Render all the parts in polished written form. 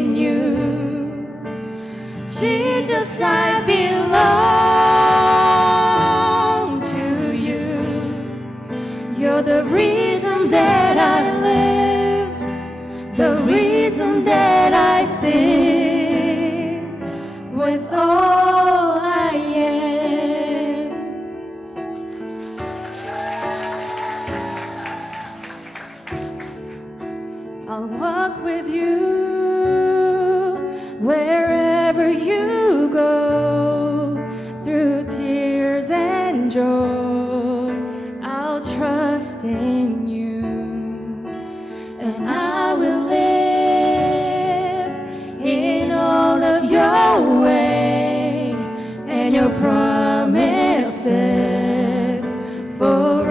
in you. Jesus, I belong to you. You're the reason that I live, the reason that I sing with all I am. I'll walk with you wherever you go, through tears and joy. I'll trust in you, and I will live in all of your ways and your promises forever.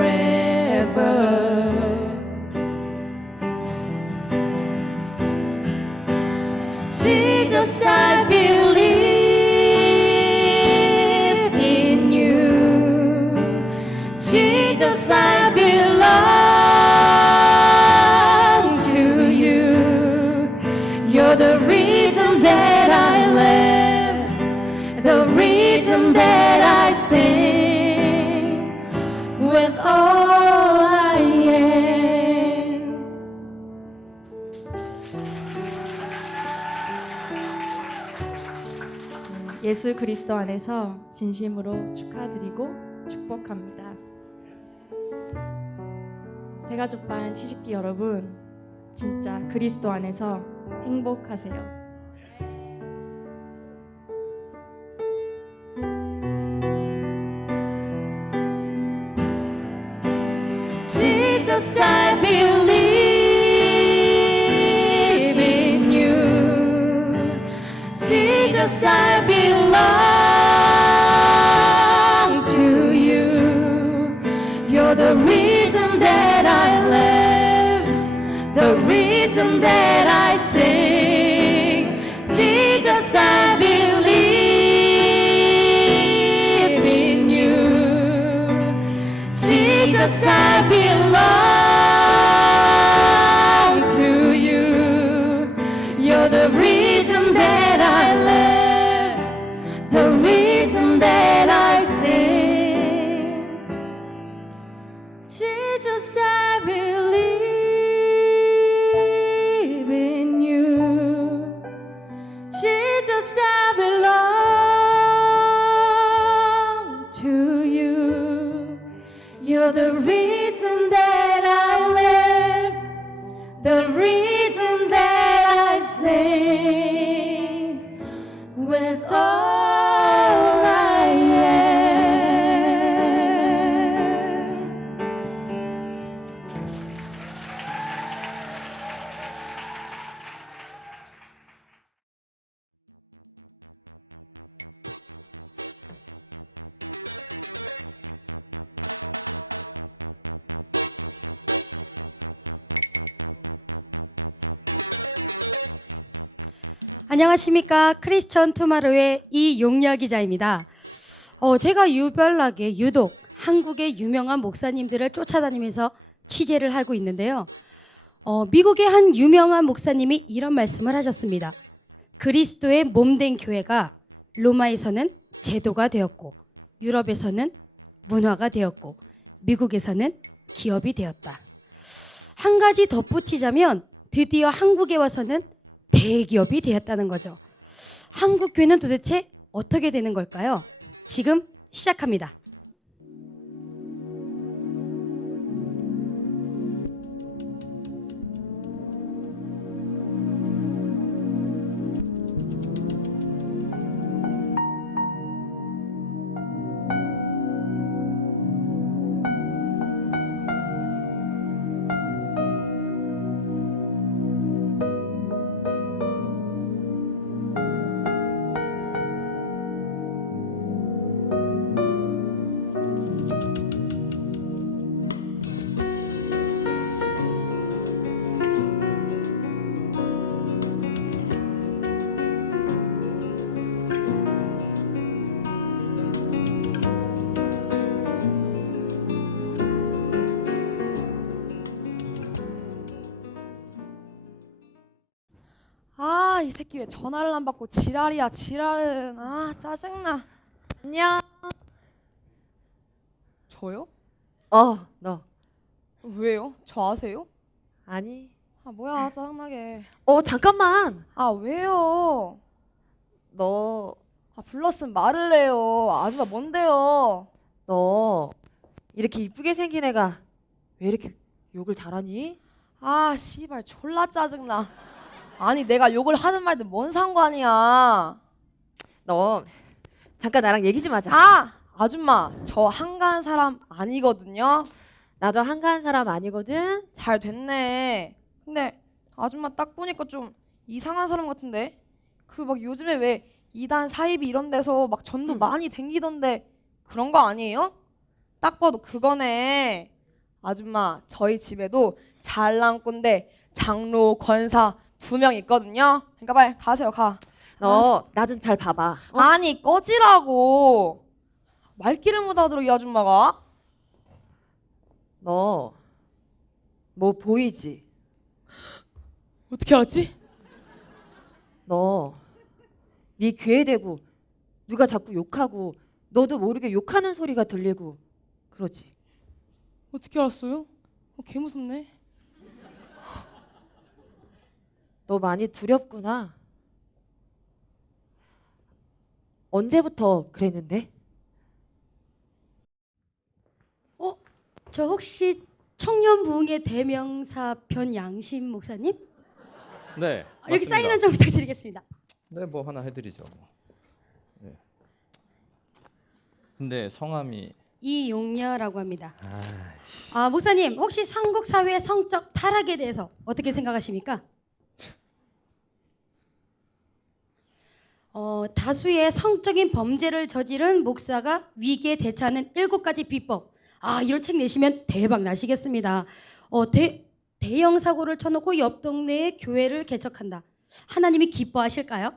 Jesus, I believe in you. Jesus, I belong to you. You're the reason that I live, the reason that I sing with all I am. 예수 그리스도 안에서 진심으로 축하드리고 축복합니다. 새가족반 치식기 여러분, 진짜 그리스도 안에서 행복하세요. Jesus, I believe in you. Jesus, I belong to you. You're the reason that I live, the reason that I sing. Jesus, I believe in you. Jesus, I belong to you. You're the reason that I live, the reason that I sing. Jesus, I believe in you. Jesus, I belong to you. You're the reason that I live, the reason that I sing with all I am. 안녕하십니까. 크리스천 투마로의 이용려 기자입니다. 제가 유별나게 유독 한국의 유명한 목사님들을 쫓아다니면서 취재를 하고 있는데요. 미국의 한 유명한 목사님이 이런 말씀을 하셨습니다. 그리스도의 몸된 교회가 로마에서는 제도가 되었고, 유럽에서는 문화가 되었고, 미국에서는 기업이 되었다. 한 가지 덧붙이자면 드디어 한국에 와서는 대기업이 되었다는 거죠. 한국 교회는 도대체 어떻게 되는 걸까요? 지금 시작합니다. 새끼 왜 전화를 안 받고 지랄이야 지랄은. 아 짜증나. 안녕. 저요? 너. 왜요? 저 아세요? 아니. 아 뭐야 짜증나게. 잠깐만. 아 왜요? 너 아 불렀으면 말을 해요. 아줌마 뭔데요? 이렇게 이쁘게 생긴 애가 왜 이렇게 욕을 잘하니? 아 씨발 졸라 짜증나. 아니 내가 욕을 하든 말든 뭔 상관이야. 너 잠깐 나랑 얘기 좀 하자. 아 아줌마 저 한가한 사람 아니거든요. 나도 한가한 사람 아니거든. 잘 됐네. 근데 아줌마 딱 보니까 좀 이상한 사람 같은데. 그 막 요즘에 왜 이단 사이비 이런 데서 막 전도 많이 댕기던데 그런 거 아니에요? 딱 봐도 그거네. 아줌마 저희 집에도 잘난 꼰대 장로 권사 2명 있거든요. 그러니까 빨리 가세요 가. 너 나 좀 잘 봐봐. 아니 꺼지라고. 말귀를 못 알아들어 이 아줌마가. 너 뭐 보이지? 어떻게 알았지? 너 네 귀에 대고 누가 자꾸 욕하고 너도 모르게 욕하는 소리가 들리고 그러지. 어떻게 알았어요? 개 무섭네. 너 많이 두렵구나. 언제부터 그랬는데? 저 혹시 청년 부흥의 대명사 변양심 목사님? 네. 여기 맞습니다. 사인 한 장 부탁드리겠습니다. 네, 뭐 하나 해드리죠. 네. 근데 성함이 이용녀라고 합니다. 목사님 혹시 한국 사회의 성적 타락에 대해서 어떻게 생각하십니까? 다수의 성적인 범죄를 저지른 목사가 위기에 대처하는 7가지 비법. 이런 책 내시면 대박 나시겠습니다. 대형 사고를 쳐놓고 옆 동네에 교회를 개척한다. 하나님이 기뻐하실까요?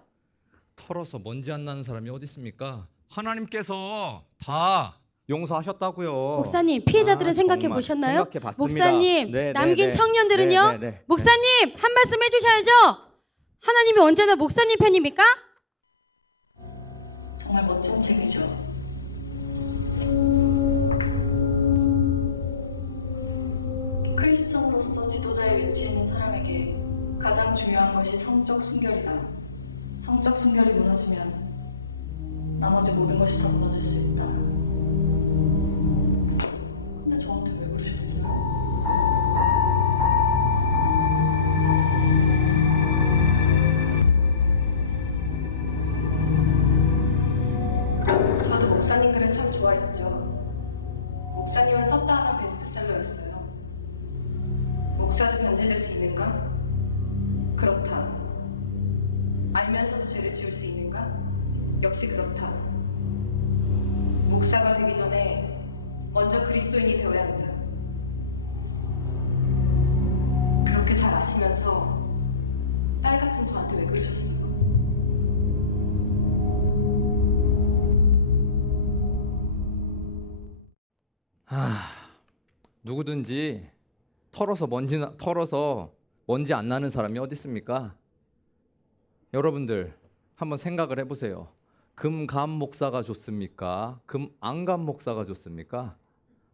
털어서 먼지 안 나는 사람이 어디 있습니까? 하나님께서 다 용서하셨다고요. 목사님 피해자들은 생각해 정말 보셨나요? 생각해봤습니다. 목사님 네, 남긴 네, 청년들은요? 네, 네, 네. 목사님 한 말씀 해주셔야죠. 하나님이 언제나 목사님 편입니까? 정말 멋진 책이죠. 크리스천으로서 지도자의 위치에 있는 사람에게 가장 중요한 것이 성적 순결이다. 성적 순결이 무너지면 나머지 모든 것이 다 무너질 수 있다. 근데 저한테 왜 그러셨어요? 저도 목사님 글을 참 좋아했죠. 목사님은 썼다 하면 베스트셀러였어요. 목사도 변제될 수 있는가? 그렇다. 알면서도 죄를 지을 수 있는가? 역시 그렇다. 목사가 되기 전에 먼저 그리스도인이 되어야 한다. 그렇게 잘 아시면서 딸 같은 저한테 왜 그러셨습니까? 누구든지 털어서 먼지 안 나는 사람이 어디 있습니까? 여러분들 한번 생각을 해보세요. 금감 목사가 좋습니까? 금안감 목사가 좋습니까?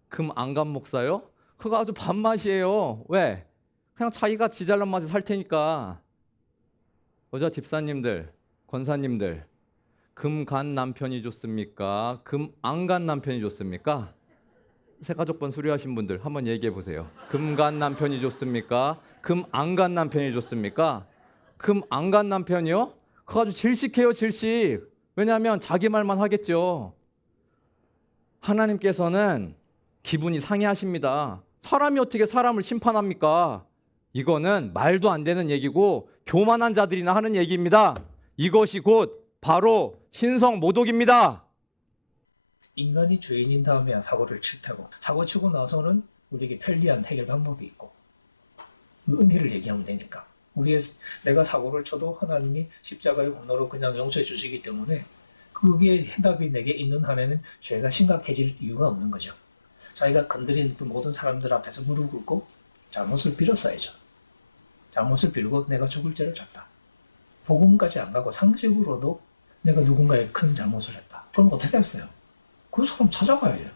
금안감 목사요? 그거 아주 밥맛이에요. 왜? 그냥 자기가 지 잘난 맛에 살 테니까. 여자 집사님들, 권사님들, 금간 남편이 좋습니까? 금안간 남편이 좋습니까? 새가족번 수료하신 분들 한번 얘기해 보세요. 금간 남편이 좋습니까? 금안간 남편이 좋습니까? 금안간 남편이요? 그거 아주 질식해요, 질식. 왜냐하면 자기 말만 하겠죠. 하나님께서는 기분이 상해하십니다. 사람이 어떻게 사람을 심판합니까? 이거는 말도 안 되는 얘기고 교만한 자들이나 하는 얘기입니다. 이것이 곧 바로 신성 모독입니다. 인간이 죄인인 다음에야 사고를 칠 테고 사고 치고 나서는 우리에게 편리한 해결 방법이 있고 그 은혜를 얘기하면 되니까 내가 사고를 쳐도 하나님이 십자가의 공로로 그냥 용서해 주시기 때문에 그게 해답이 내게 있는 한에는 죄가 심각해질 이유가 없는 거죠. 자기가 건드린 그 모든 사람들 앞에서 무릎 꿇고 잘못을 빌었어야죠. 잘못을 빌고 내가 죽을 죄를 졌다. 복음까지 안 가고 상식으로도 내가 누군가에게 큰 잘못을 했다. 그럼 어떻게 하겠어요? 그 사람 찾아가야 해요.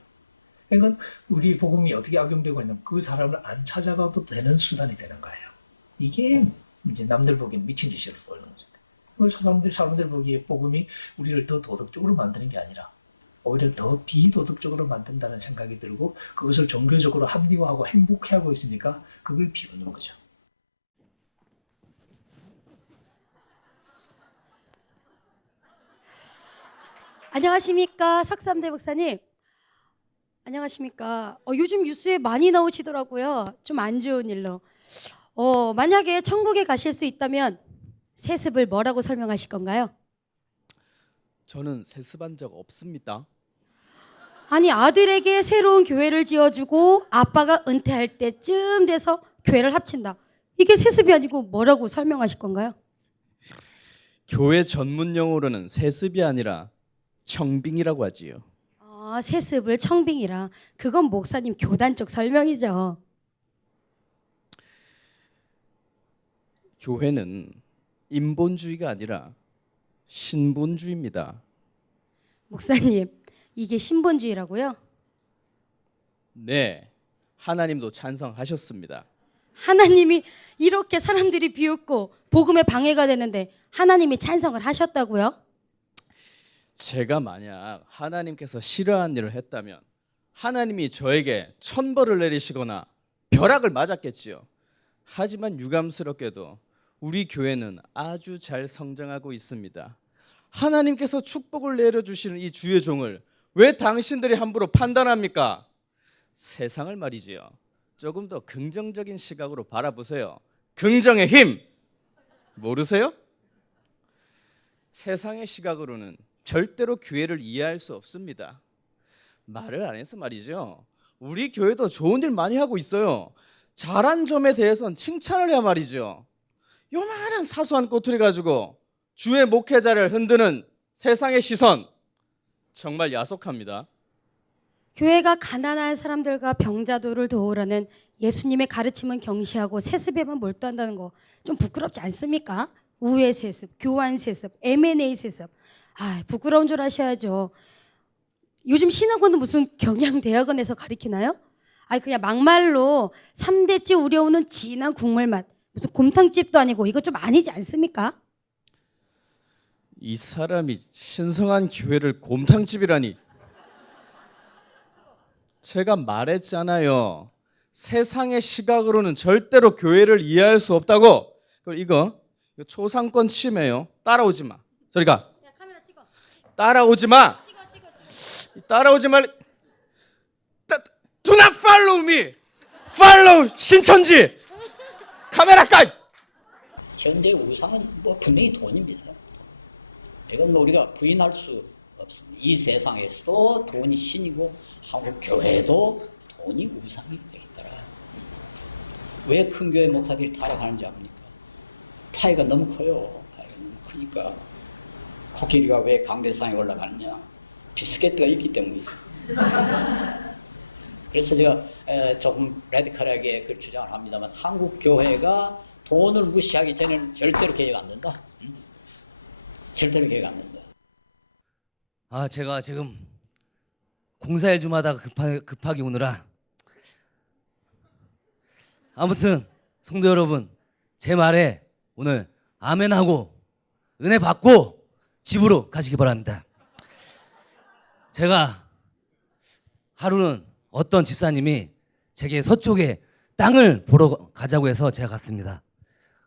그러니까 우리 복음이 어떻게 악용되고 있냐면 그 사람을 안 찾아가도 되는 수단이 되는 거예요. 이게 이제 남들 보기엔 미친 짓으로 보이는 거죠. 그 사람들 보기에 복음이 우리를 더 도덕적으로 만드는 게 아니라 오히려 더 비도덕적으로 만든다는 생각이 들고 그것을 종교적으로 합리화하고 행복해하고 있으니까 그걸 비우는 거죠. 안녕하십니까, 석삼대 목사님. 안녕하십니까. 요즘 뉴스에 많이 나오시더라고요. 좀 안 좋은 일로. 만약에 천국에 가실 수 있다면 세습을 뭐라고 설명하실 건가요? 저는 세습한 적 없습니다. 아니, 아들에게 새로운 교회를 지어주고 아빠가 은퇴할 때쯤 돼서 교회를 합친다. 이게 세습이 아니고 뭐라고 설명하실 건가요? 교회 전문 용어로는 세습이 아니라 청빙이라고 하지요. 세습을 청빙이라. 그건 목사님 교단적 설명이죠. 교회는 인본주의가 아니라 신본주의입니다. 목사님, 이게 신본주의라고요? 네, 하나님도 찬성하셨습니다. 하나님이 이렇게 사람들이 비웃고 복음에 방해가 되는데 하나님이 찬성을 하셨다고요? 제가 만약 하나님께서 싫어하는 일을 했다면 하나님이 저에게 천벌을 내리시거나 벼락을 맞았겠지요. 하지만 유감스럽게도 우리 교회는 아주 잘 성장하고 있습니다. 하나님께서 축복을 내려주시는 이 주의 종을 왜 당신들이 함부로 판단합니까? 세상을 말이지요. 조금 더 긍정적인 시각으로 바라보세요. 긍정의 힘 모르세요? 세상의 시각으로는 절대로 교회를 이해할 수 없습니다. 말을 안 해서 말이죠. 우리 교회도 좋은 일 많이 하고 있어요. 잘한 점에 대해서는 칭찬을 해야 말이죠. 요만한 사소한 꼬투리 가지고 주의 목회자를 흔드는 세상의 시선 정말 야속합니다. 교회가 가난한 사람들과 병자도를 도우라는 예수님의 가르침은 경시하고 세습에만 몰두한다는 거 좀 부끄럽지 않습니까? 우회 세습, 교환 세습, M&A 세습. 부끄러운 줄 아셔야죠. 요즘 신학원은 무슨 경양대학원에서 가르치나요? 그냥 막말로 3대째 우려오는 진한 국물 맛. 무슨 곰탕집도 아니고 이거 좀 아니지 않습니까? 이 사람이 신성한 교회를 곰탕집이라니. 제가 말했잖아요. 세상의 시각으로는 절대로 교회를 이해할 수 없다고. 이거 초상권 침해요. 따라오지 마. 저리 가. 야, 카메라 찍어. 따라오지 마. 따라오지 말. Do not follow me. Follow 신천지. 카메라 까. 현재 우상은 분명히 돈입니다. 이건 우리가 부인할 수 없습니다. 이 세상에서도 돈이 신이고 한국 교회도 돈이 우상이 되어 있더라. 왜 큰 교회 목사들이 타락하는지 압니까? 파이가 너무 커요. 파이가 너무 크니까. 코끼리가 왜 강대상에 올라가느냐? 비스켓가 있기 때문이에요. 그래서 제가 조금 라디컬하게 그 주장을 합니다만 한국 교회가 돈을 무시하기 전에는 절대로 개혁 안 된다. 절대로 개혁 안 된다. 제가 지금 공사일 좀 하다가 급하게 오느라. 아무튼 성도 여러분, 제 말에 오늘 아멘하고 은혜 받고 집으로 가시기 바랍니다. 제가 하루는 어떤 집사님이 제게 서쪽에 땅을 보러 가자고 해서 제가 갔습니다.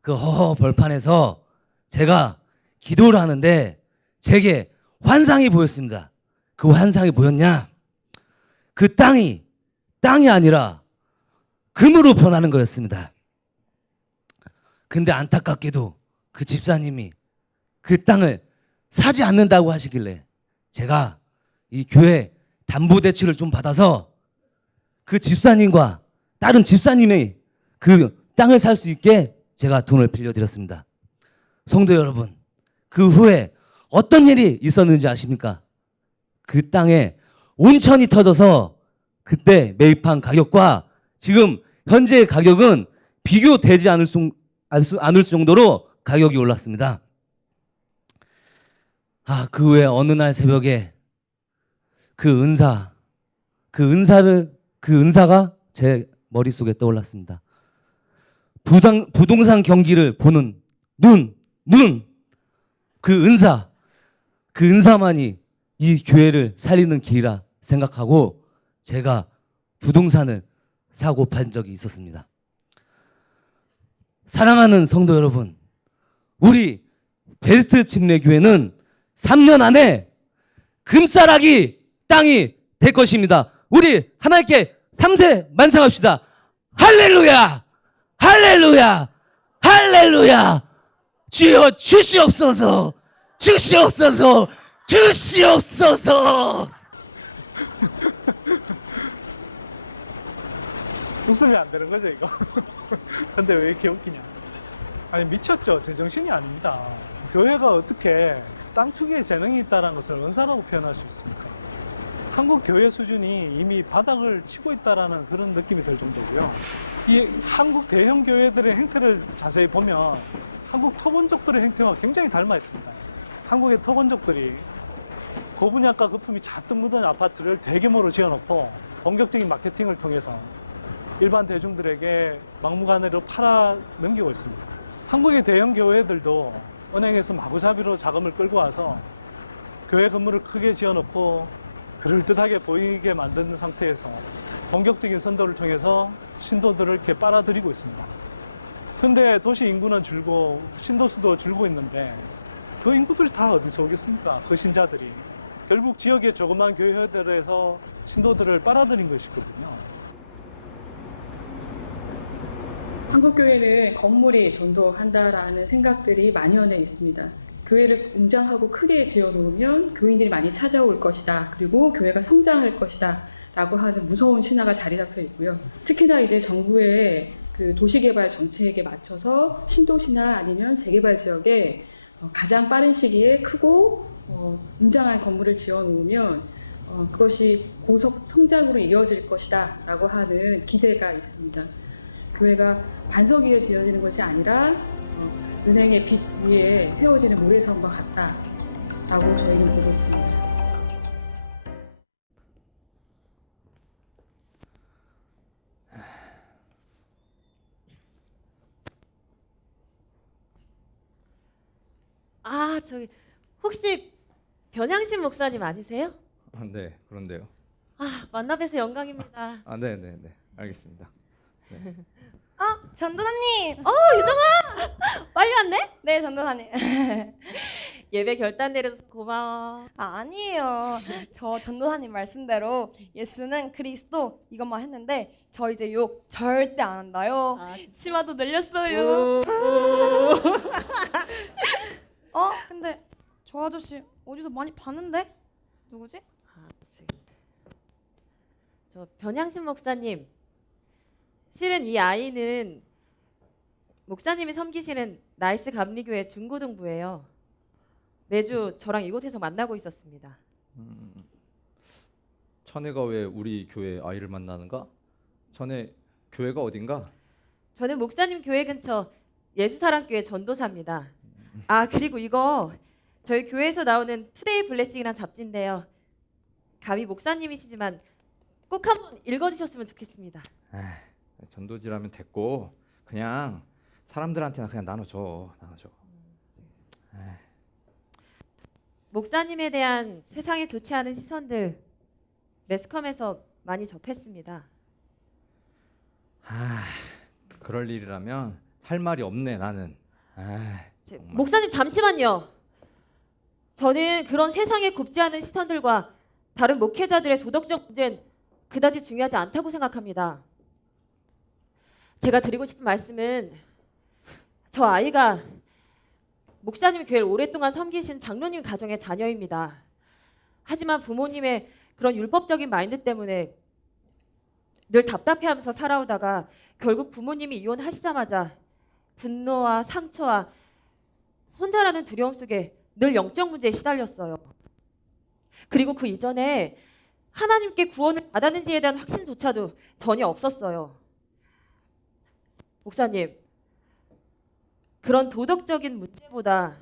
그 허허 벌판에서 제가 기도를 하는데 제게 환상이 보였습니다. 그 환상이 뭐였냐? 그 땅이 아니라 금으로 변하는 거였습니다. 근데 안타깝게도 그 집사님이 그 땅을 사지 않는다고 하시길래 제가 이 교회 담보대출을 좀 받아서 그 집사님과 다른 집사님의 그 땅을 살 수 있게 제가 돈을 빌려드렸습니다. 성도 여러분, 그 후에 어떤 일이 있었는지 아십니까? 그 땅에 온천이 터져서 그때 매입한 가격과 지금 현재의 가격은 비교되지 않을 정도로 가격이 올랐습니다. 그 후에 어느 날 새벽에 그 은사가 제 머릿속에 떠올랐습니다. 부동산 경기를 보는 그 은사만이 이 교회를 살리는 길이라 생각하고 제가 부동산을 사고 판 적이 있었습니다. 사랑하는 성도 여러분, 우리 베스트 침례교회는 3년 안에 금싸라기 땅이 될 것입니다. 우리 하나님께 3세 만창합시다. 할렐루야! 할렐루야! 할렐루야! 주여 주시옵소서! 주시옵소서! 주시옵소서! 웃으면 안 되는 거죠 이거. 근데 왜 이렇게 웃기냐. 아니 미쳤죠. 제정신이 아닙니다. 교회가 어떻게 땅 투기에 재능이 있다는 것을 은사라고 표현할 수 있습니까? 한국 교회 수준이 이미 바닥을 치고 있다라는 그런 느낌이 들 정도고요. 이 한국 대형 교회들의 행태를 자세히 보면 한국 토건족들의 행태와 굉장히 닮아 있습니다. 한국의 토건족들이 고분양가 거품이 잔뜩 묻은 아파트를 대규모로 지어놓고 본격적인 마케팅을 통해서 일반 대중들에게 막무가내로 팔아 넘기고 있습니다. 한국의 대형 교회들도 은행에서 마구잡이로 자금을 끌고 와서 교회 건물을 크게 지어놓고 그럴듯하게 보이게 만드는 상태에서 본격적인 선도를 통해서 신도들을 이렇게 빨아들이고 있습니다. 근데 도시 인구는 줄고 신도수도 줄고 있는데 그 인구들이 다 어디서 오겠습니까? 그 신자들이. 결국 지역의 조그만 교회들에서 신도들을 빨아들인 것이거든요. 한국교회는 건물이 전도한다라는 생각들이 만연해 있습니다. 교회를 웅장하고 크게 지어놓으면 교인들이 많이 찾아올 것이다. 그리고 교회가 성장할 것이다. 라고 하는 무서운 신화가 자리 잡혀 있고요. 특히나 이제 정부의 그 도시개발 정책에 맞춰서 신도시나 아니면 재개발 지역에 가장 빠른 시기에 크고 웅장한 건물을 지어놓으면 그것이 고속 성장으로 이어질 것이다. 라고 하는 기대가 있습니다. 교회가 반석 위에 지어지는 것이 아니라 은행의 빚 위에 세워지는 모래성과 같다라고 저희는 보고 있습니다. 저기 혹시 변양신 목사님 아니세요? 네, 그런데요. 만나 뵈서 영광입니다. 네, 네, 네. 알겠습니다. 네. 전도사님. 유정아! 빨리 왔네? 네, 전도사님. 예배 결단 내려서 고마워. 아니에요. 저 전도사님 말씀대로 예수는 그리스도 이것만 했는데 저 이제 욕 절대 안 한다요. 치마도 늘렸어요. 근데 저 아저씨 어디서 많이 봤는데? 누구지? 저 변양신 목사님. 실은 이 아이는 목사님이 섬기시는 나이스 감리교회 중고등부예요. 매주 저랑 이곳에서 만나고 있었습니다. 자네가 왜 우리 교회 아이를 만나는가? 자네 교회가 어딘가? 저는 목사님 교회 근처 예수사랑교회 전도사입니다. 그리고 이거 저희 교회에서 나오는 투데이 블레싱이라는 잡지인데요. 감히 목사님이시지만 꼭 한번 읽어주셨으면 좋겠습니다. 전도지라면 됐고 그냥 사람들한테나 그냥 나눠줘. 목사님에 대한 세상에 좋지 않은 시선들 매스컴에서 많이 접했습니다. 그럴 일이라면 할 말이 없네 나는. 목사님 잠시만요. 저는 그런 세상에 곱지 않은 시선들과 다른 목회자들의 도덕적 문제는 그다지 중요하지 않다고 생각합니다. 제가 드리고 싶은 말씀은 저 아이가 목사님 교회를 오랫동안 섬기신 장로님 가정의 자녀입니다. 하지만 부모님의 그런 율법적인 마인드 때문에 늘 답답해하면서 살아오다가 결국 부모님이 이혼하시자마자 분노와 상처와 혼자라는 두려움 속에 늘 영적 문제에 시달렸어요. 그리고 그 이전에 하나님께 구원을 받았는지에 대한 확신조차도 전혀 없었어요. 목사님, 그런 도덕적인 문제보다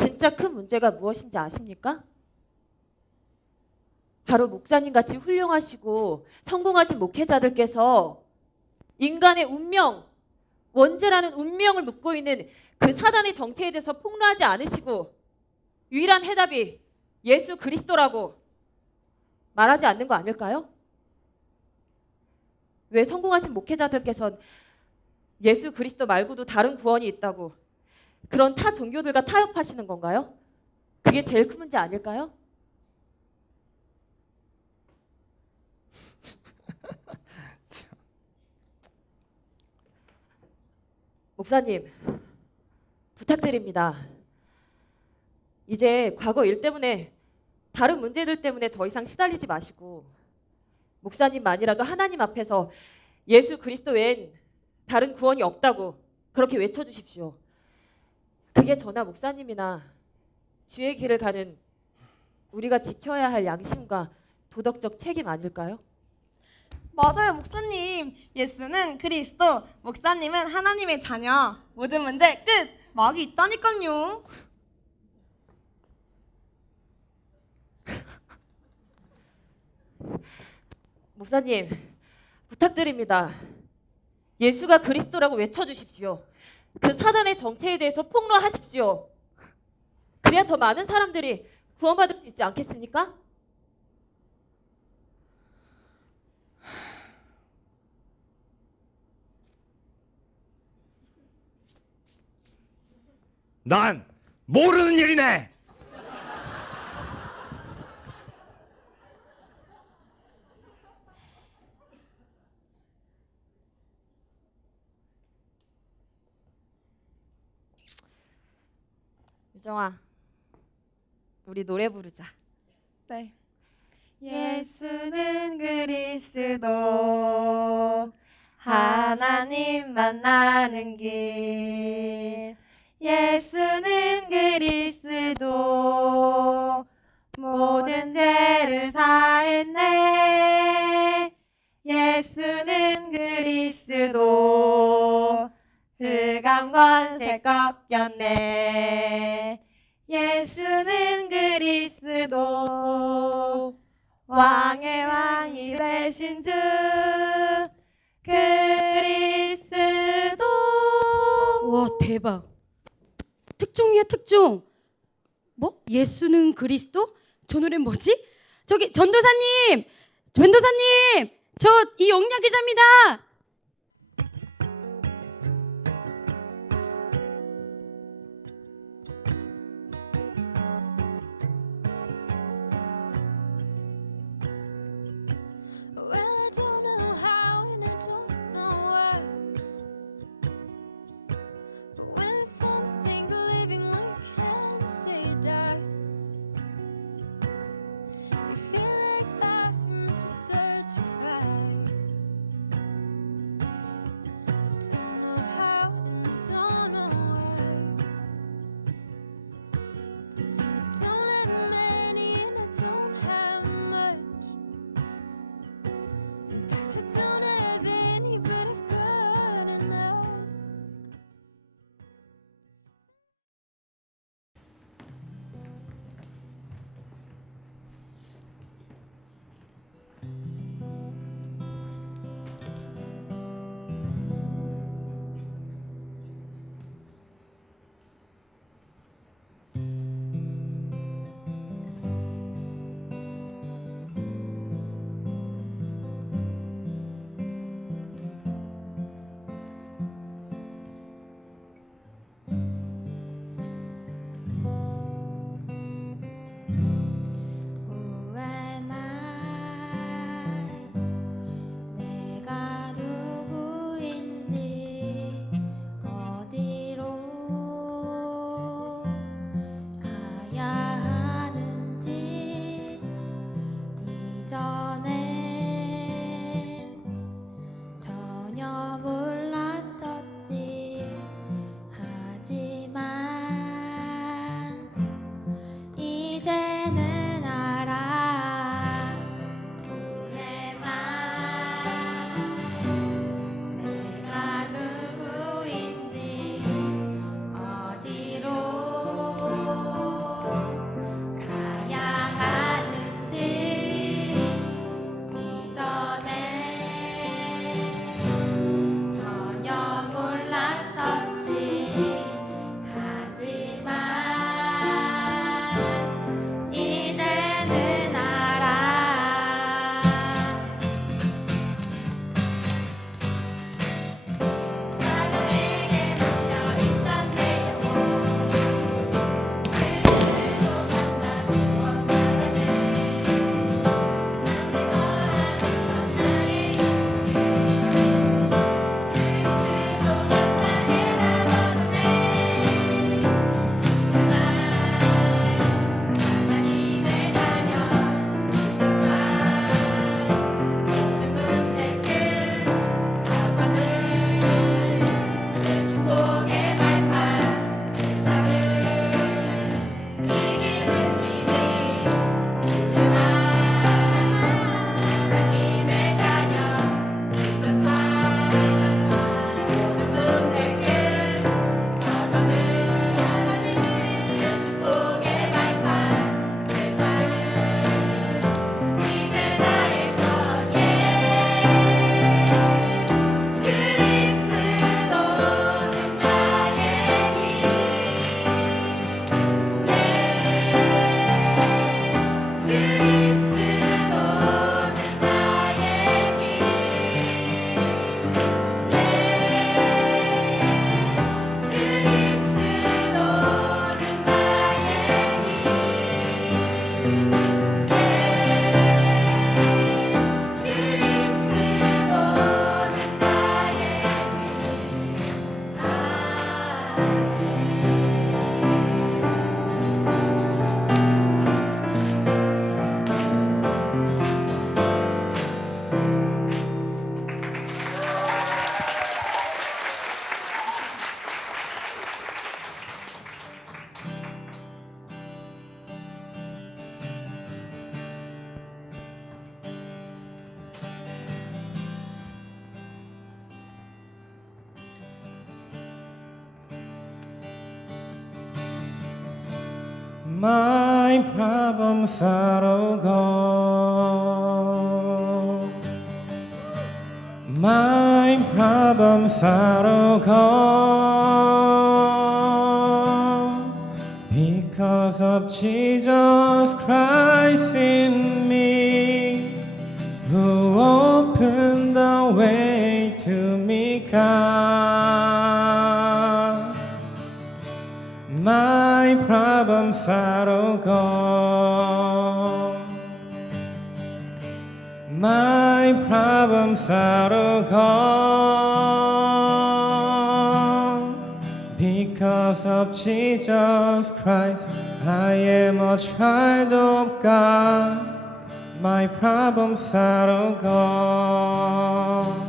진짜 큰 문제가 무엇인지 아십니까? 바로 목사님 같이 훌륭하시고 성공하신 목회자들께서 인간의 운명, 원죄라는 운명을 묻고 있는 그 사단의 정체에 대해서 폭로하지 않으시고 유일한 해답이 예수 그리스도라고 말하지 않는 거 아닐까요? 왜 성공하신 목회자들께서는 예수 그리스도 말고도 다른 구원이 있다고 그런 타 종교들과 타협하시는 건가요? 그게 제일 큰 문제 아닐까요? 목사님, 부탁드립니다. 이제 과거 일 때문에 다른 문제들 때문에 더 이상 시달리지 마시고 목사님만이라도 하나님 앞에서 예수 그리스도 외엔 다른 구원이 없다고 그렇게 외쳐주십시오. 그게 저나 목사님이나 주의 길을 가는 우리가 지켜야 할 양심과 도덕적 책임 아닐까요? 맞아요, 목사님. 예수는 그리스도, 목사님은 하나님의 자녀. 모든 문제 끝. 막이 있다니까요. 목사님, 부탁드립니다. 예수가 그리스도라고 외쳐주십시오. 그 사단의 정체에 대해서 폭로하십시오. 그래야 더 많은 사람들이 구원받을 수 있지 않겠습니까? 난 모르는 일이네. 유정아, 우리 노래 부르자. 네. 예수는 그리스도 하나님 만나는 길. 예수는 그리스도 모든 죄를 사했네. 예수는 그리스도 흑암 권세 꺾였네. 예수는 그리스도 왕의 왕이 되신 주 그리스도. 와, 대박. 특종이야, 특종. 뭐? 예수는 그리스도? 저 노래 뭐지? 저기 전도사님! 전도사님! 저 이용려 기자입니다. My problems are all gone. My problems are all gone because of Jesus Christ in me, who opened the way to me, God. My problems are all gone. My problems are all gone because of Jesus Christ. I am a child of God. My problems are all gone.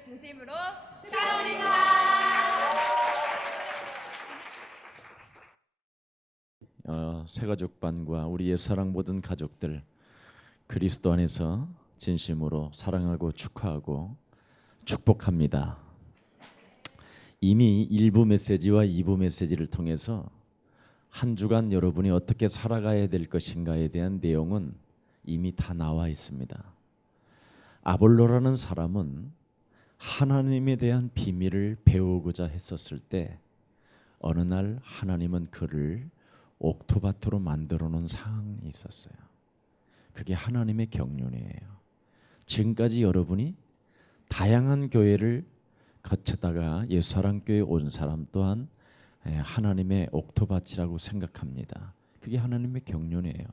진심으로 축하드립니다. 새가족반과 우리 옛사랑 모든 가족들 그리스도 안에서 진심으로 사랑하고 축하하고 축복합니다. 이미 1부 메시지와 2부 메시지를 통해서 한 주간 여러분이 어떻게 살아가야 될 것인가에 대한 내용은 이미 다 나와 있습니다. 아볼로라는 사람은 하나님에 대한 비밀을 배우고자 했었을 때 어느 날 하나님은 그를 옥토밭으로 만들어 놓은 상황이 있었어요. 그게 하나님의 경륜이에요. 지금까지 여러분이 다양한 교회를 거쳐다가 예수사랑교회 온 사람 또한 하나님의 옥토밭이라고 생각합니다. 그게 하나님의 경륜이에요.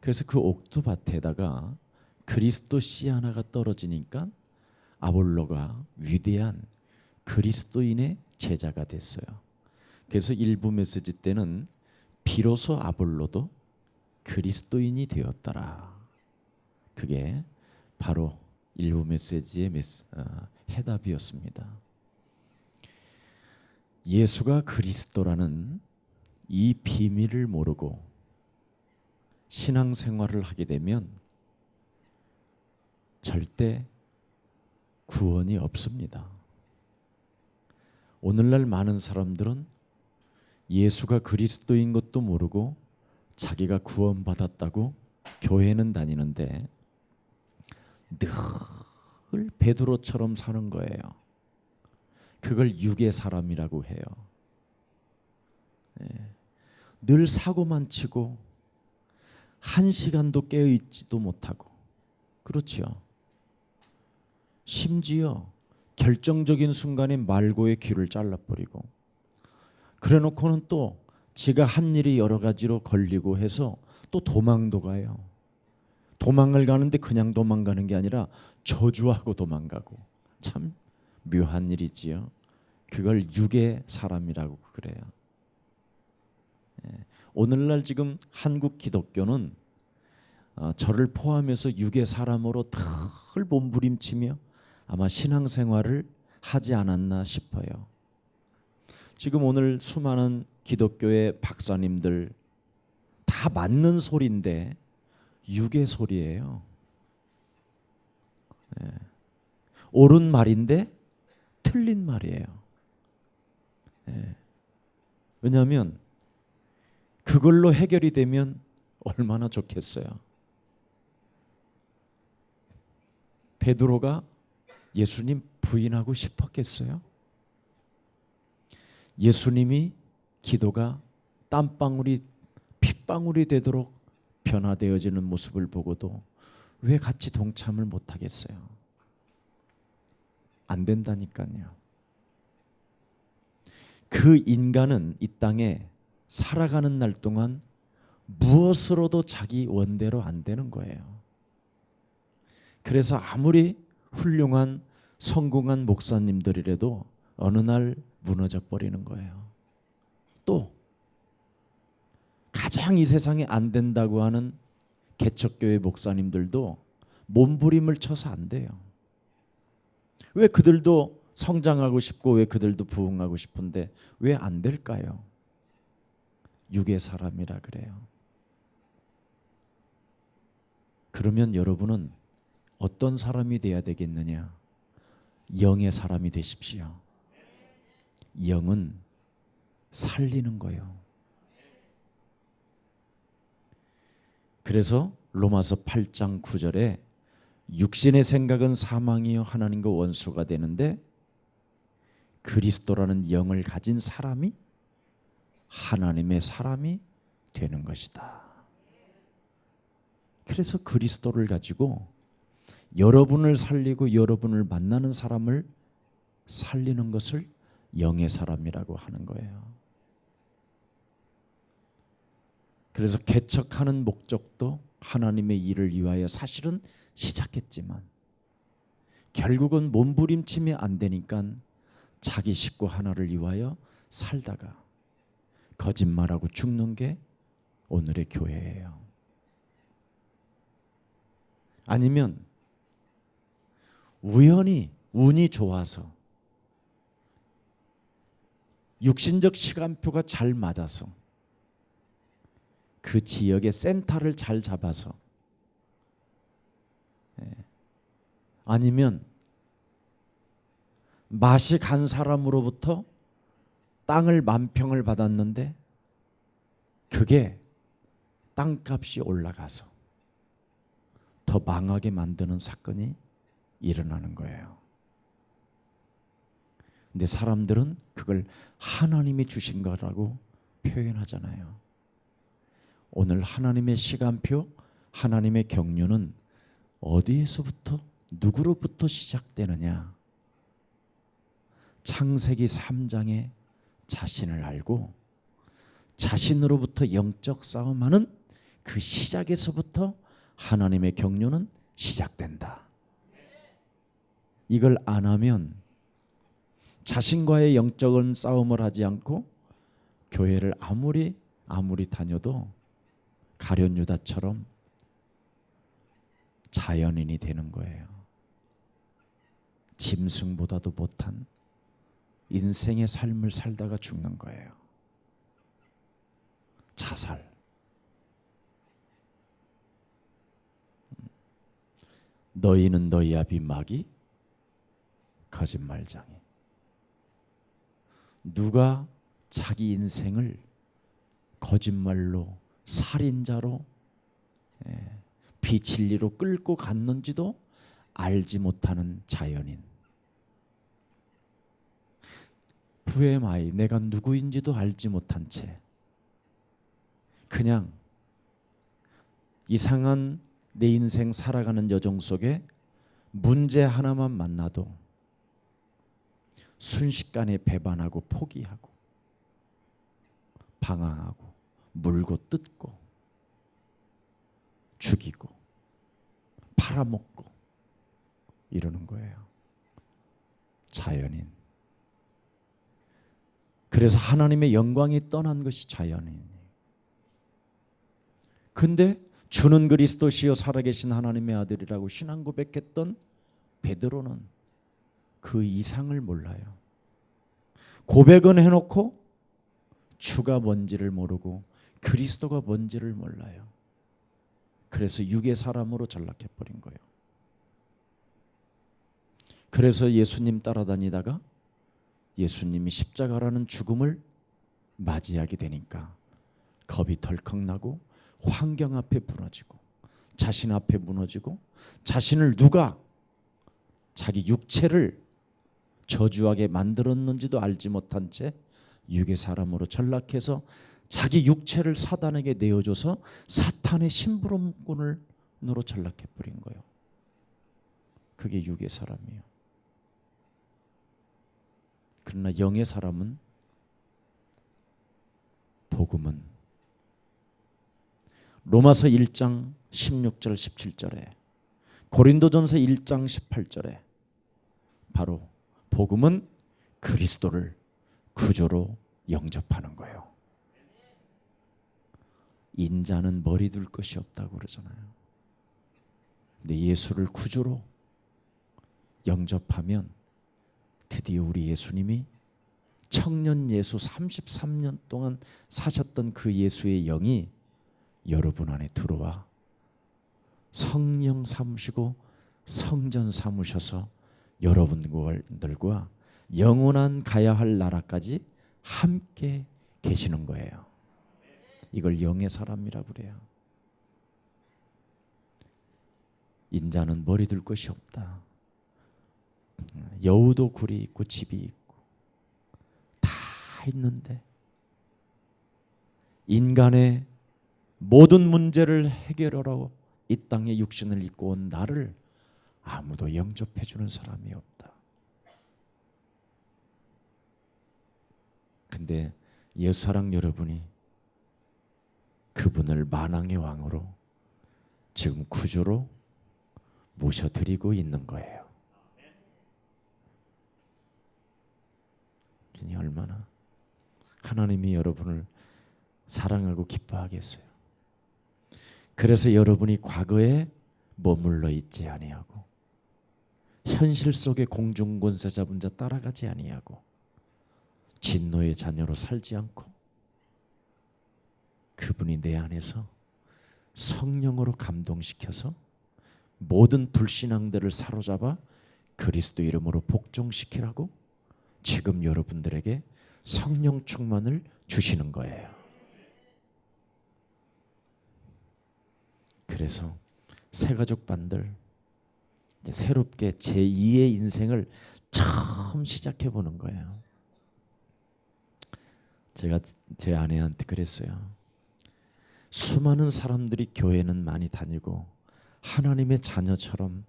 그래서 그 옥토밭에다가 그리스도 씨 하나가 떨어지니까 아볼로가 위대한 그리스도인의 제자가 됐어요. 그래서 일부 메시지 때는 비로소 아볼로도 그리스도인이 되었더라. 그게 바로 일부 메시지의 해답이었습니다. 예수가 그리스도라는 이 비밀을 모르고 신앙생활을 하게 되면 절대 구원이 없습니다. 오늘날 많은 사람들은 예수가 그리스도인 것도 모르고 자기가 구원받았다고 교회는 다니는데 늘 베드로처럼 사는 거예요. 그걸 육의 사람이라고 해요. 늘 사고만 치고 한 시간도 깨어있지도 못하고, 그렇죠. 심지어 결정적인 순간에 말고의 귀를 잘라버리고, 그래놓고는 또 지가 한 일이 여러 가지로 걸리고 해서 또 도망도 가요. 도망을 가는데 그냥 도망가는 게 아니라 저주하고 도망가고, 참 묘한 일이지요. 그걸 육의 사람이라고 그래요. 오늘날 지금 한국 기독교는 저를 포함해서 육의 사람으로 늘 몸부림치며 아마 신앙생활을 하지 않았나 싶어요. 지금 오늘 수많은 기독교의 박사님들 다 맞는 소리인데 육의 소리예요. 옳은 말인데 틀린 말이에요. 왜냐하면 그걸로 해결이 되면 얼마나 좋겠어요. 베드로가 예수님 부인하고 싶었겠어요? 예수님이 기도가 땀방울이 핏방울이 되도록 변화되어지는 모습을 보고도 왜 같이 동참을 못하겠어요? 안 된다니까요. 그 인간은 이 땅에 살아가는 날 동안 무엇으로도 자기 원대로 안 되는 거예요. 그래서 아무리 훌륭한 성공한 목사님들이라도 어느 날 무너져 버리는 거예요. 또 가장 이 세상에 안 된다고 하는 개척교회 목사님들도 몸부림을 쳐서 안 돼요. 왜 그들도 성장하고 싶고 왜 그들도 부흥하고 싶은데 왜 안 될까요? 육의 사람이라 그래요. 그러면 여러분은 어떤 사람이 돼야 되겠느냐? 영의 사람이 되십시오. 영은 살리는 거예요. 그래서 로마서 8장 9절에 육신의 생각은 사망이요 하나님과 원수가 되는데 그리스도라는 영을 가진 사람이 하나님의 사람이 되는 것이다. 그래서 그리스도를 가지고 여러분을 살리고 여러분을 만나는 사람을 살리는 것을 영의 사람이라고 하는 거예요. 그래서 개척하는 목적도 하나님의 일을 위하여 사실은 시작했지만 결국은 몸부림치면 안 되니까 자기 식구 하나를 위하여 살다가 거짓말하고 죽는 게 오늘의 교회예요. 아니면 우연히 운이 좋아서 육신적 시간표가 잘 맞아서 그 지역의 센터를 잘 잡아서 아니면 맛이 간 사람으로부터 땅을 만평을 받았는데 그게 땅값이 올라가서 더 망하게 만드는 사건이 일어나는 거예요. 근데 사람들은 그걸 하나님이 주신 거라고 표현하잖아요. 오늘 하나님의 시간표, 하나님의 경륜은 어디에서부터 누구로부터 시작되느냐? 창세기 3장에 자신을 알고 자신으로부터 영적 싸움하는 그 시작에서부터 하나님의 경륜은 시작된다. 이걸 안 하면 자신과의 영적인 싸움을 하지 않고 교회를 아무리 다녀도 가룟 유다처럼 자연인이 되는 거예요. 짐승보다도 못한 인생의 삶을 살다가 죽는 거예요. 자살. 너희는 너희 아비 마귀 거짓말장이. 누가 자기 인생을 거짓말로 살인자로 비진리로 끌고 갔는지도 알지 못하는 자연인. VMI, 내가 누구인지도 알지 못한 채 그냥 이상한 내 인생 살아가는 여정 속에 문제 하나만 만나도 순식간에 배반하고 포기하고 방황하고 물고 뜯고 죽이고 팔아먹고 이러는 거예요. 자연인. 그래서 하나님의 영광이 떠난 것이 자연인. 근데 주는 그리스도시요 살아계신 하나님의 아들이라고 신앙 고백했던 베드로는 그 이상을 몰라요. 고백은 해놓고 주가 뭔지를 모르고 그리스도가 뭔지를 몰라요. 그래서 육의 사람으로 전락해버린 거예요. 그래서 예수님 따라다니다가 예수님이 십자가라는 죽음을 맞이하게 되니까 겁이 덜컥 나고 환경 앞에 무너지고 자신 앞에 무너지고 자신을 누가 자기 육체를 저주하게 만들었는지도 알지 못한 채 육의 사람으로 전락해서 자기 육체를 사단에게 내어줘서 사탄의 심부름꾼으로 전락해버린 거예요. 그게 육의 사람이에요. 그러나 영의 사람은 복음은 로마서 1장 16절 17절에 고린도전서 1장 18절에 바로 복음은 그리스도를 구주로 영접하는 거예요. 인자는 머리 둘 것이 없다고 그러잖아요. 근데 예수를 구주로 영접하면 드디어 우리 예수님이 청년 예수 33년 동안 사셨던 그 예수의 영이 여러분 안에 들어와 성령 삼으시고 성전 삼으셔서 여러분들과 영원한 가야 할 나라까지 함께 계시는 거예요. 이걸 영의 사람이라고 그래요. 인자는 머리 둘 것이 없다. 여우도 굴이 있고 집이 있고 다 있는데 인간의 모든 문제를 해결하러 이 땅에 육신을 입고 온 나를 아무도 영접해 주는 사람이 없다. 근데 예수사랑 여러분이 그분을 만왕의 왕으로 지금 구주로 모셔드리고 있는 거예요. 얼마나 하나님이 여러분을 사랑하고 기뻐하겠어요. 그래서 여러분이 과거에 머물러 있지 아니하고 현실 속의 공중권세 잡은 자 따라가지 아니하고 진노의 자녀로 살지 않고 그분이 내 안에서 성령으로 감동시켜서 모든 불신앙들을 사로잡아 그리스도 이름으로 복종시키라고 지금 여러분들에게 성령 충만을 주시는 거예요. 그래서 새가족 반들 새롭게 제2의 인생을 처음 시작해 보는 거예요. 제가 제 아내한테 그랬어요. 수많은 사람들이 교회는 많이 다니고 하나님의 자녀처럼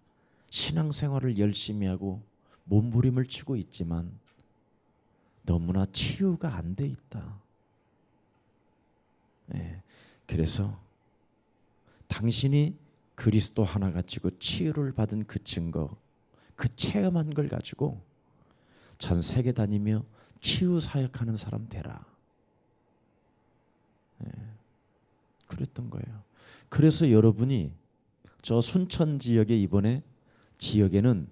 신앙생활을 열심히 하고 몸부림을 치고 있지만 너무나 치유가 안 돼 있다. 예, 그래서 당신이 그리스도 하나 가지고 치유를 받은 그 증거, 그 체험한 걸 가지고 전 세계 다니며 치유 사역하는 사람 되라. 예, 그랬던 거예요. 그래서 여러분이 저 순천 지역에 이번에 지역에는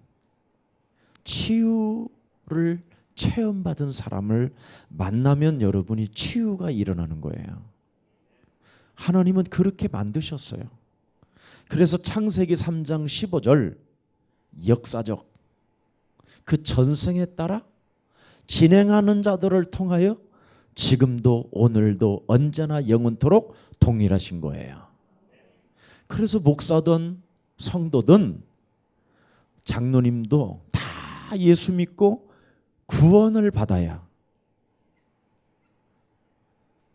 치유를 체험받은 사람을 만나면 여러분이 치유가 일어나는 거예요. 하나님은 그렇게 만드셨어요. 그래서 창세기 3장 15절 역사적 그 전승에 따라 진행하는 자들을 통하여 지금도 오늘도 언제나 영원토록 동일하신 거예요. 그래서 목사든 성도든 장로님도 다 예수 믿고 구원을 받아야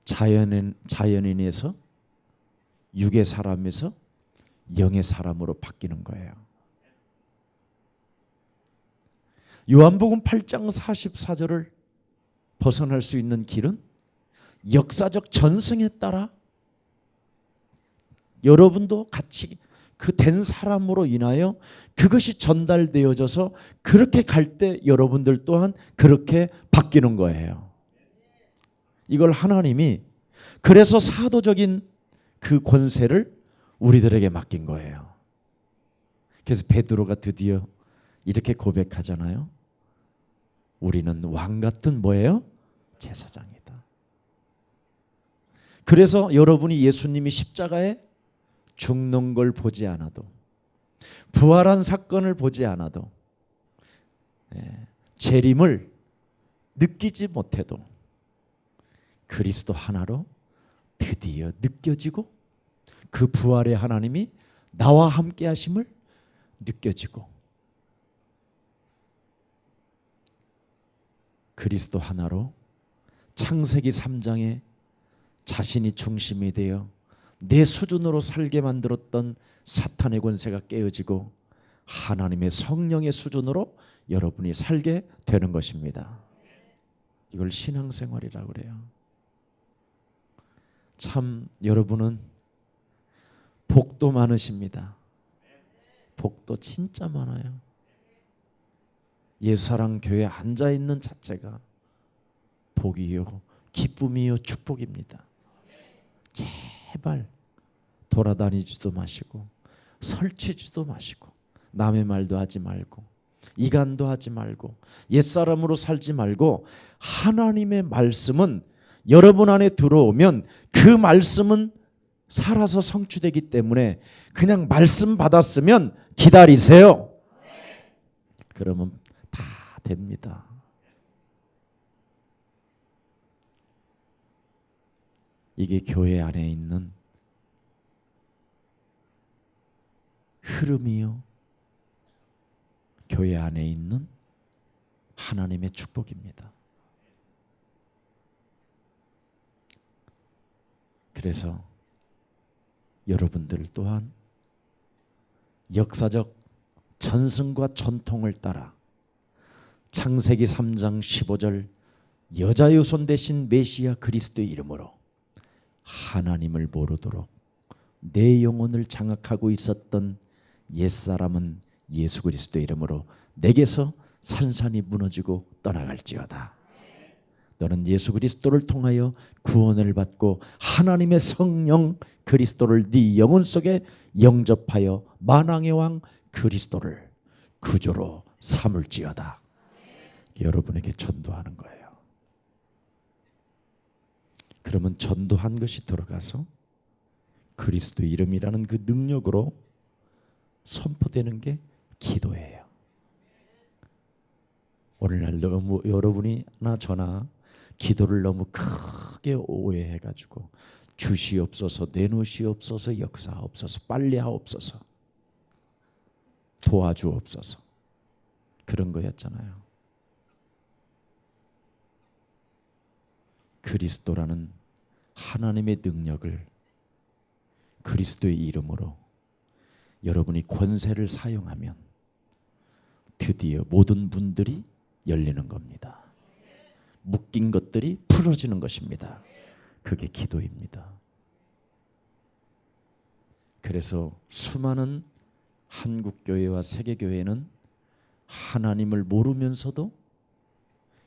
자연인에서 육의 사람에서 영의 사람으로 바뀌는 거예요. 요한복음 8장 44절을 벗어날 수 있는 길은 역사적 전승에 따라 여러분도 같이 그 된 사람으로 인하여 그것이 전달되어져서 그렇게 갈 때 여러분들 또한 그렇게 바뀌는 거예요. 이걸 하나님이 그래서 사도적인 그 권세를 우리들에게 맡긴 거예요. 그래서 베드로가 드디어 이렇게 고백하잖아요. 우리는 왕 같은 뭐예요? 제사장이다. 그래서 여러분이 예수님이 십자가에 죽는 걸 보지 않아도 부활한 사건을 보지 않아도 재림을 느끼지 못해도 그리스도 하나로 드디어 느껴지고 그 부활의 하나님이 나와 함께 하심을 느껴지고 그리스도 하나로 창세기 3장에 자신이 중심이 되어 내 수준으로 살게 만들었던 사탄의 권세가 깨어지고 하나님의 성령의 수준으로 여러분이 살게 되는 것입니다. 이걸 신앙생활이라고 그래요. 참 여러분은 복도 많으십니다. 복도 진짜 많아요. 예수사랑 교회에 앉아있는 자체가 복이요 기쁨이요 축복입니다. 제발 돌아다니지도 마시고 설치지도 마시고 남의 말도 하지 말고 이간도 하지 말고 옛사람으로 살지 말고 하나님의 말씀은 여러분 안에 들어오면 그 말씀은 살아서 성취되기 때문에 그냥 말씀 받았으면 기다리세요. 그러면 다 됩니다. 이게 교회 안에 있는 흐름이요. 교회 안에 있는 하나님의 축복입니다. 그래서 여러분들 또한 역사적 전승과 전통을 따라 창세기 3장 15절 여자의 손 대신 메시아 그리스도의 이름으로 하나님을 모르도록 내 영혼을 장악하고 있었던 옛사람은 예수 그리스도의 이름으로 내게서 산산이 무너지고 떠나갈지어다. 너는 예수 그리스도를 통하여 구원을 받고 하나님의 성령 그리스도를 네 영혼 속에 영접하여 만왕의 왕 그리스도를 구주로 삼을지어다. 여러분에게 전도하는 거예요. 그러면 전도한 것이 들어가서 그리스도 이름이라는 그 능력으로 선포되는 게 기도예요. 오늘날 너무 여러분이나 저나 기도를 너무 크게 오해해가지고 주시옵소서, 내놓으시옵소서, 역사하옵소서, 빨리 하옵소서, 도와주옵소서 그런 거였잖아요. 그리스도라는 하나님의 능력을 그리스도의 이름으로 여러분이 권세를 사용하면 드디어 모든 분들이 열리는 겁니다. 묶인 것들이 풀어지는 것입니다. 그게 기도입니다. 그래서 수많은 한국교회와 세계교회는 하나님을 모르면서도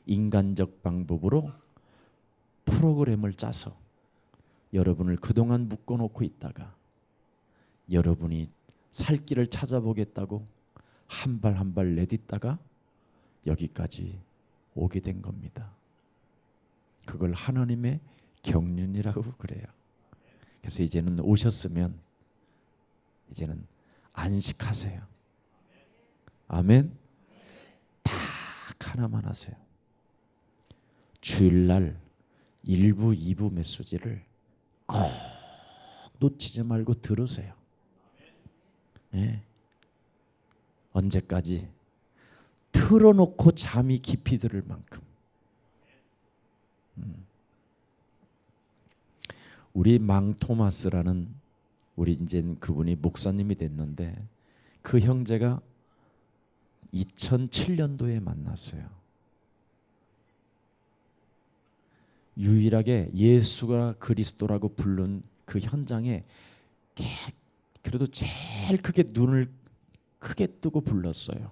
인간적 방법으로 프로그램을 짜서 여러분을 그동안 묶어놓고 있다가 여러분이 살 길을 찾아보겠다고 한 발 한 발 내딛다가 여기까지 오게 된 겁니다. 그걸 하나님의 경륜이라고 그래요. 그래서 이제는 오셨으면 이제는 안식하세요. 아멘. 딱 하나만 하세요. 주일날 1부, 2부 메시지를 꼭 놓치지 말고 들으세요. 네. 언제까지? 틀어놓고 잠이 깊이 들을 만큼. 우리 망 토마스라는 우리 이제 그분이 목사님이 됐는데 그 형제가 2007년도에 만났어요. 유일하게 예수가 그리스도라고 부른 그 현장에 그래도 제일 크게 눈을 크게 뜨고 불렀어요.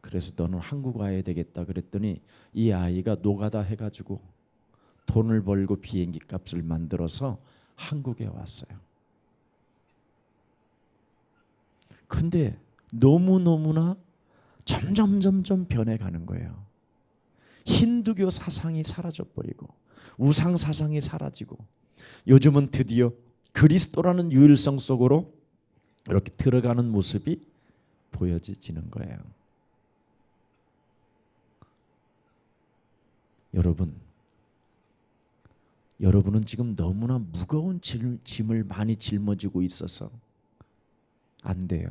그래서 너는 한국 와야 되겠다 그랬더니 이 아이가 노가다 해가지고 돈을 벌고 비행기 값을 만들어서 한국에 왔어요. 근데 너무너무나 점점 변해가는 거예요. 힌두교 사상이 사라져버리고 우상 사상이 사라지고 요즘은 드디어 그리스도라는 유일성 속으로 이렇게 들어가는 모습이 보여지는 거예요. 여러분은 지금 너무나 무거운 짐을 많이 짊어지고 있어서 안 돼요.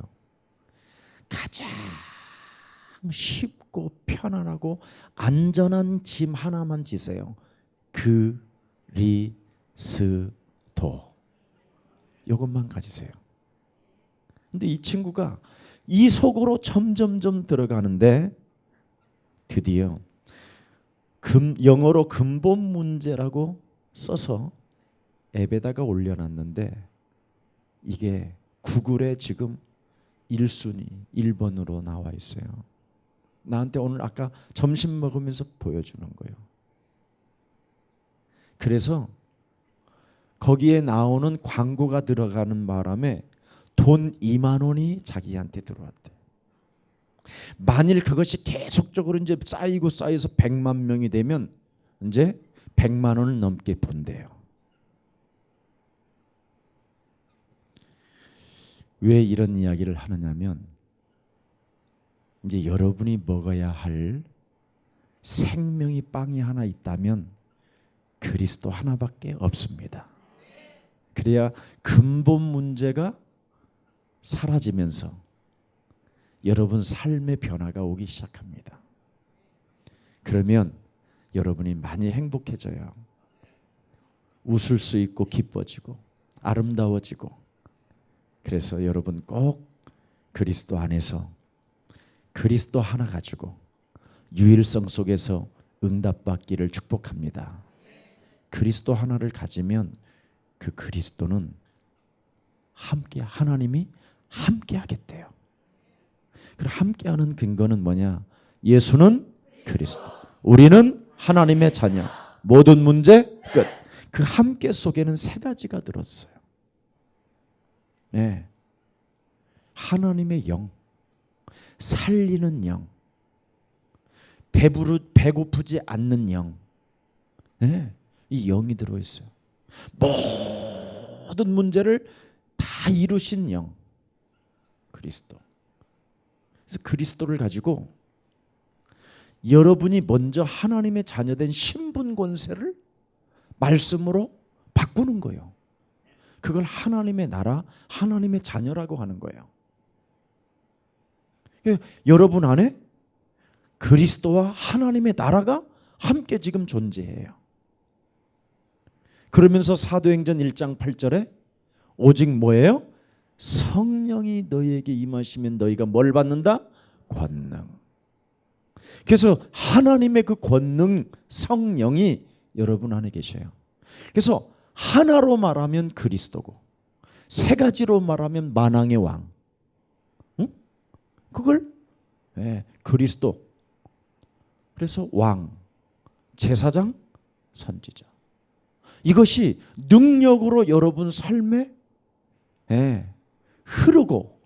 가장 쉽고 편안하고 안전한 짐 하나만 지세요. 그리스도. 이것만 가지세요. 근데 이 친구가 이 속으로 점점 들어가는데 드디어 영어로 근본 문제라고 써서 앱에다가 올려놨는데 이게 구글에 지금 1순위 1번으로 나와 있어요. 나한테 오늘 아까 점심 먹으면서 보여주는 거예요. 그래서 거기에 나오는 광고가 들어가는 바람에 돈 2만 원이 자기한테 들어왔대. 만일 그것이 계속적으로 이제 쌓여서 100만 명이 되면 이제 100만 원을 넘게 번대요. 왜 이런 이야기를 하느냐면 이제 여러분이 먹어야 할 생명이 빵이 하나 있다면 그리스도 하나밖에 없습니다. 그래야 근본 문제가 사라지면서 여러분 삶의 변화가 오기 시작합니다. 그러면 여러분이 많이 행복해져요. 웃을 수 있고 기뻐지고 아름다워지고. 그래서 여러분 꼭 그리스도 안에서 그리스도 하나 가지고 유일성 속에서 응답받기를 축복합니다. 그리스도 하나를 가지면 그 그리스도는 함께 하나님이 함께 하겠대요. 그리고 함께하는 근거는 뭐냐? 예수는 그리스도, 우리는 하나님의 자녀, 모든 문제 끝. 그 함께 속에는 세 가지가 들었어요. 네, 하나님의 영, 살리는 영, 배고프지 않는 영, 네, 이 영이 들어있어요. 모든 문제를 다 이루신 영, 그리스도. 그래서 그리스도를 가지고 여러분이 먼저 하나님의 자녀된 신분 권세를 말씀으로 바꾸는 거예요. 그걸 하나님의 나라, 하나님의 자녀라고 하는 거예요. 여러분 안에 그리스도와 하나님의 나라가 함께 지금 존재해요. 그러면서 사도행전 1장 8절에 오직 뭐예요? 성령이 너희에게 임하시면 너희가 뭘 받는다? 권능. 그래서 하나님의 그 권능 성령이 여러분 안에 계셔요. 그래서 하나로 말하면 그리스도고 세 가지로 말하면 만왕의 왕. 응? 그걸 그리스도. 그래서 왕, 제사장, 선지자. 이것이 능력으로 여러분 삶에 흐르고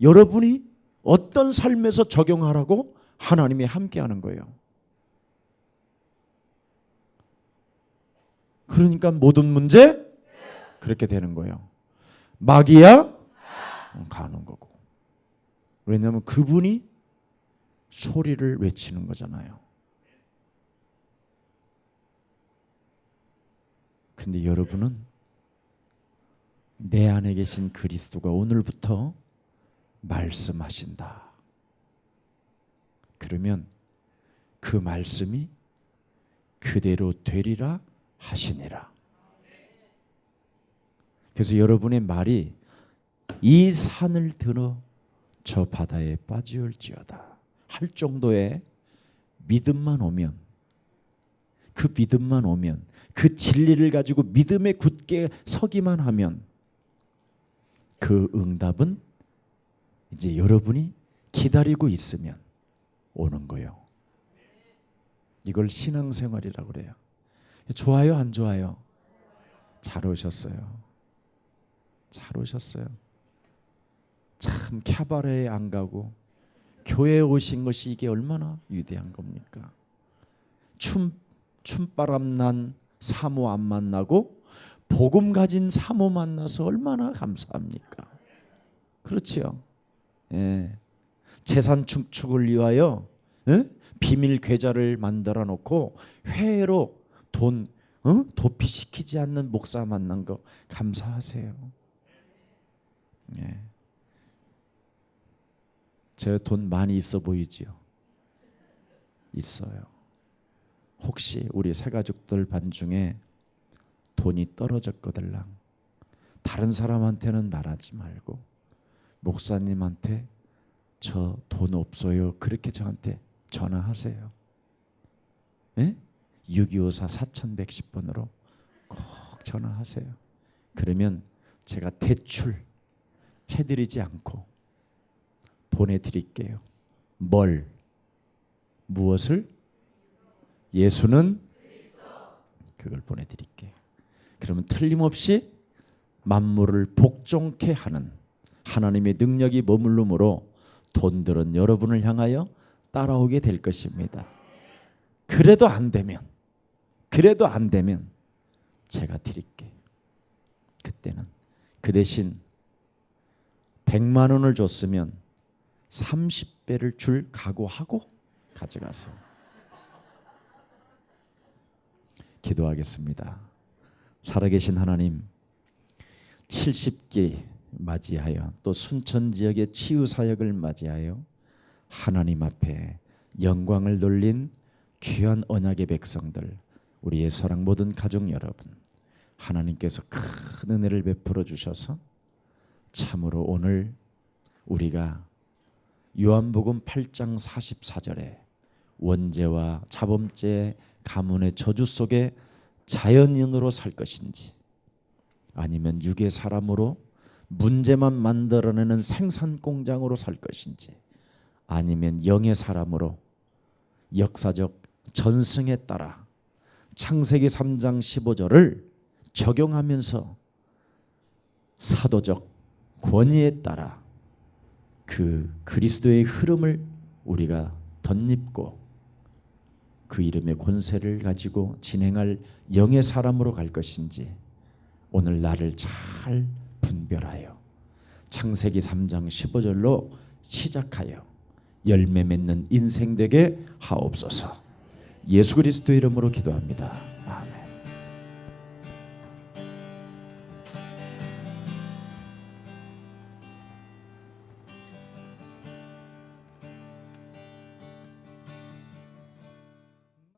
여러분이 어떤 삶에서 적용하라고 하나님이 함께하는 거예요. 그러니까 모든 문제 그렇게 되는 거예요. 마귀야 가는 거고. 왜냐하면 그분이 소리를 외치는 거잖아요. 근데 여러분은 내 안에 계신 그리스도가 오늘부터 말씀하신다. 그러면 그 말씀이 그대로 되리라 하시니라. 그래서 여러분의 말이 이 산을 들어 저 바다에 빠지올지어다 할 정도의 믿음만 오면, 그 믿음만 오면, 그 진리를 가지고 믿음에 굳게 서기만 하면 그 응답은 이제 여러분이 기다리고 있으면 오는 거예요. 이걸 신앙생활이라고 그래요. 좋아요, 안 좋아요? 잘 오셨어요. 잘 오셨어요. 참 캬바레에 안 가고 교회에 오신 것이 이게 얼마나 위대한 겁니까? 춤바람 난 사모 안 만나고 복음 가진 사모 만나서 얼마나 감사합니까? 그렇지요. 예. 재산 축축을 위하여 비밀 계좌를 만들어 놓고 회로 돈 도피시키지 않는 목사 만난 거 감사하세요. 예. 제 돈 많이 있어 보이지요? 있어요. 혹시 우리 새가족들 반중에 돈이 떨어졌거들랑 다른 사람한테는 말하지 말고 목사님한테 저 돈 없어요. 그렇게 저한테 전화하세요. 예? 6254 4110번으로 꼭 전화하세요. 그러면 제가 대출 해드리지 않고 보내드릴게요. 무엇을? 예수는 그걸 보내드릴게요. 그러면 틀림없이 만물을 복종케 하는 하나님의 능력이 머물므로 돈들은 여러분을 향하여 따라오게 될 것입니다. 그래도 안 되면 제가 드릴게요. 그때는 그 대신 100만 원을 줬으면 30배를 줄 각오하고 가져가서 기도하겠습니다. 살아계신 하나님, 70기 맞이하여 또 순천 지역의 치유 사역을 맞이하여 하나님 앞에 영광을 돌린 귀한 언약의 백성들, 우리의 사랑 모든 가족 여러분, 하나님께서 큰 은혜를 베풀어 주셔서 참으로 오늘 우리가 요한복음 8장 44절에 원죄와 자범죄 가문의 저주 속에 자연인으로 살 것인지, 아니면 육의 사람으로 문제만 만들어내는 생산공장으로 살 것인지, 아니면 영의 사람으로 역사적 전승에 따라 창세기 3장 15절을 적용하면서 사도적 권위에 따라 그 그리스도의 흐름을 우리가 덧입고 그 이름의 권세를 가지고 진행할 영의 사람으로 갈 것인지, 오늘 나를 잘 분별하여 창세기 3장 15절로 시작하여 열매 맺는 인생 되게 하옵소서. 예수 그리스도 이름으로 기도합니다. 아멘.